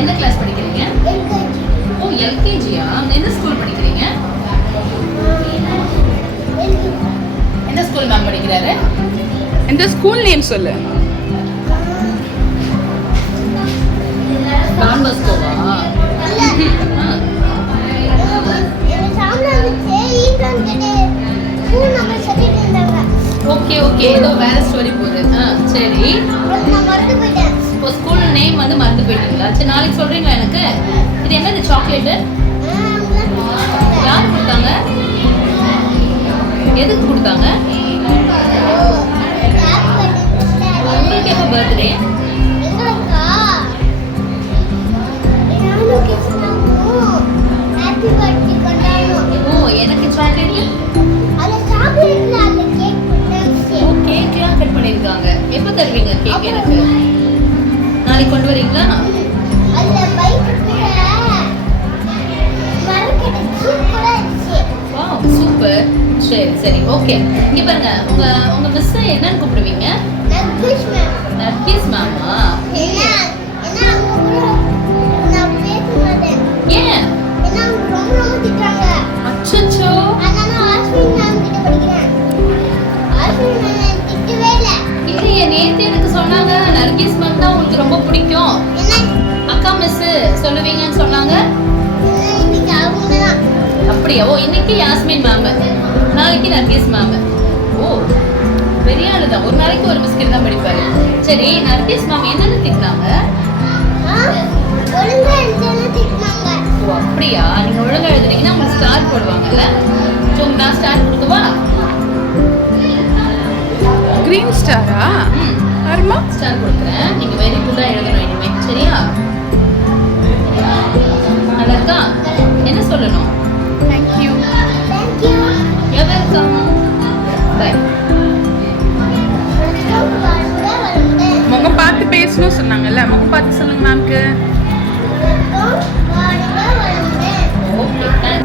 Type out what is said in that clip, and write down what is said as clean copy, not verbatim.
என்ன கிளாஸ் படிக்கிறீங்க? ஓ எல்கேஜியா? எந்த ஸ்கூல் படிக்கிறீங்க? எந்த ஸ்கூல் மேம் படிக்கிறாரு? இந்த ஸ்கூல் நேம் சொல்லு. டான் பாஸ்கோவா? ஓகே ஓகே, ஏதோ வேற ஸ்டோரி போகுது. சரி, இப்போ ஸ்கூல் நேம் வந்து மறந்து போயிட்டீங்களா? சரி, நாளைக்கு சொல்றீங்களா எனக்கு? இது என்னது சாக்லேட்டு? யார் கொடுத்தாங்க? எதுக்கு கொடுத்தாங்க? உங்களுக்கு எப்போ பர்த்டே? ஓ எனக்கு சாக்லேட். ஓ கேக்லாம் கட் பண்ணியிருக்காங்க. எப்போ தருவீங்க கேக் எனக்கு? நாளைக்கு கொண்டு வரீங்களா? Wow super. சரி சரி ஓகே. இங்க பாருங்க, உங்க மிஸ் என்னன்னு கூப்பிடுவீங்க? நர்கிஸ் மேமா? ஏன்? அச்சச்சோ. இல்லையே, நேத்து எனக்கு சொன்னாங்க நர்கிஸ் மேம் தான் உங்களுக்கு ரொம்ப பிடிக்கும், அக்கா மிஸ் சொல்லுவீங்கன்னு சொன்னாங்க. அப்படியா? ஓ இன்னைக்கு யாஸ்மின் மேம், நாளைக்கு நர்கிஸ் மேம். ஓ பெரிய ஆளு தான், ஒரு நாளைக்கு ஒரு பிஸ்கெட் தான் படிப்பாரு. சரி, நர்கிஸ் மேம் என்னன்னு திட்டினாங்க? ஓ அப்படியா? நீங்க ஒழுங்கா எழுதுனீங்கன்னா உங்களுக்கு ஸ்டார் போடுவாங்கல்ல. ஸோ நான் ஸ்டார் கொடுக்கவா? கிரீன் ஸ்டாரா? அருமா ஸ்டார் கொடுக்குறேன். நீங்க வெரி குட்டா எழுதணும் இனிமே, சரியா? நல்லா இருக்கா? என்ன சொல்லணும்? தேங்க்யூ. You're welcome. Bye. முகம் பார்த்து பேசணும் சொன்னாங்க.